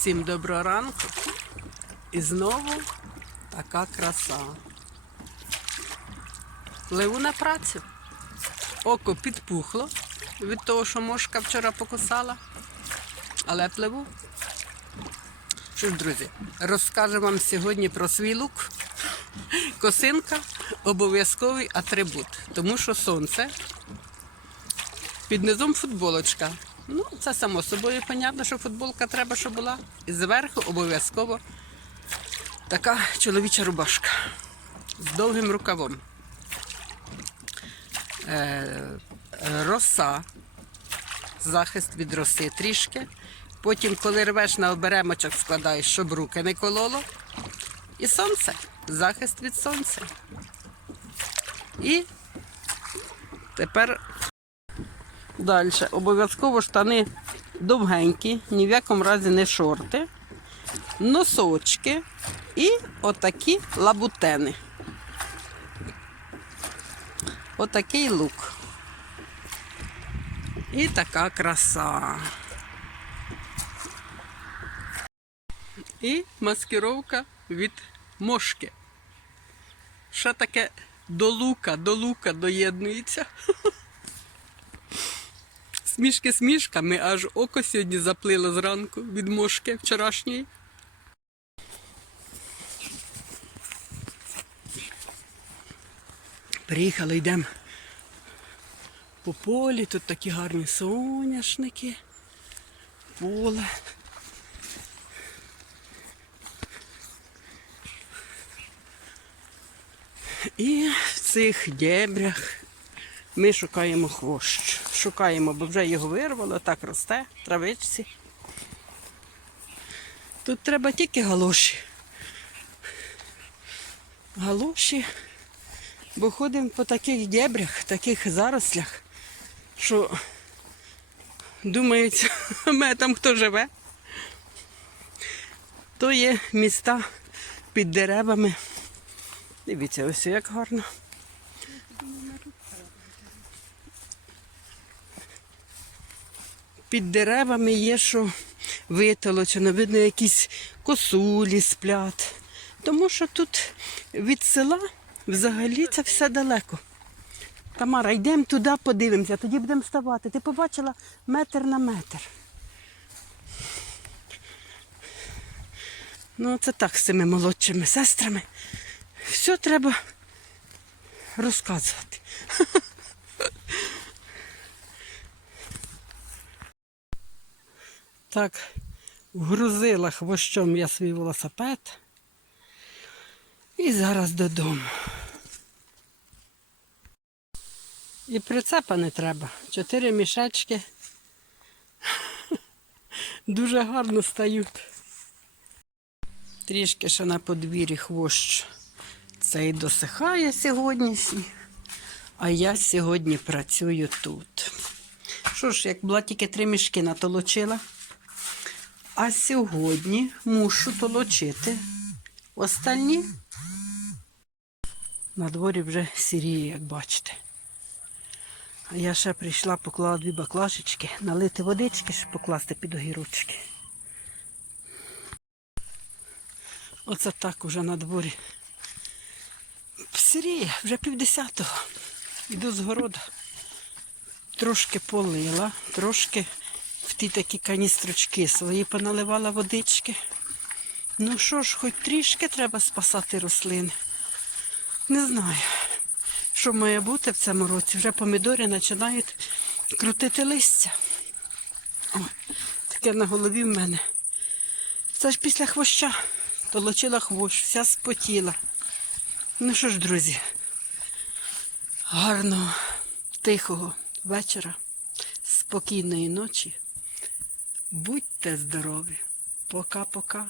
Всім доброго ранку. І знову така краса. Пливу на працю. Око підпухло від того, що мошка вчора покусала. Але пливу. Що ж, друзі, розкажу вам сьогодні про свій лук. Косинка обов'язковий атрибут, тому що сонце під низом футболочка. Ну, це само собою, понятно, що футболка треба, щоб була. І зверху обов'язково така чоловіча рубашка з довгим рукавом. Е, роса, захист від роси трішки. Потім, коли рвеш на оберемочок, складаєш, щоб руки не кололо. І сонце, захист від сонця. І тепер Далі. Обов'язково штани довгенькі, ні в якому разі не шорти, носочки і отакі лабутени. Отакий лук. І така краса. І маскировка від мошки. Що таке до лука, до лука доєднується. Смішки смішками, аж око сьогодні заплило зранку від мошки вчорашньої. Приїхали, йдемо по полі, тут такі гарні соняшники, поле. І в цих дебрях ми шукаємо хвощ. Шукаємо, бо вже його вирвало, так росте, травичці. Тут треба тільки галоші. Галоші, бо ходимо по таких дебрях, таких зарослях, що думають, мене там хто живе. То є міста під деревами. Дивіться, ось як гарно. Під деревами є, що витолочено, видно, якісь косулі сплять. Тому що тут від села взагалі це все далеко. Тамара, йдемо туди, подивимося, тоді будемо вставати. Ти побачила метр на метр. Ну, це так з цими молодшими сестрами. Все треба розказувати. Так, вгрузила хвощом я свій велосипед. І зараз додому. І прицепа не треба. Чотири мішечки. Дуже гарно стають. Трішки ще на подвір'ї хвощ. Цей досихає сьогоднішній. А я сьогодні працюю тут. Що ж, як була тільки три мішки натолочила. А сьогодні мушу толочити остальні. На дворі вже сіріє, як бачите. А я ще прийшла, поклала дві баклажечки, налити водички, щоб покласти під огірочки. Оце так уже на дворі. Сіріє, вже півдесятого. Йду з городу. Трошки полила, трошки в ті такі каністрочки свої поналивала водички. Ну що ж, хоч трішки треба спасати рослини. Не знаю, що має бути в цьому році. Вже помідори починають крутити листя. О, таке на голові в мене. Це ж після хвоща толочила хвощ, вся спотіла. Ну що ж, друзі, гарного, тихого вечора, спокійної ночі. Будьте здорові. Пока-пока.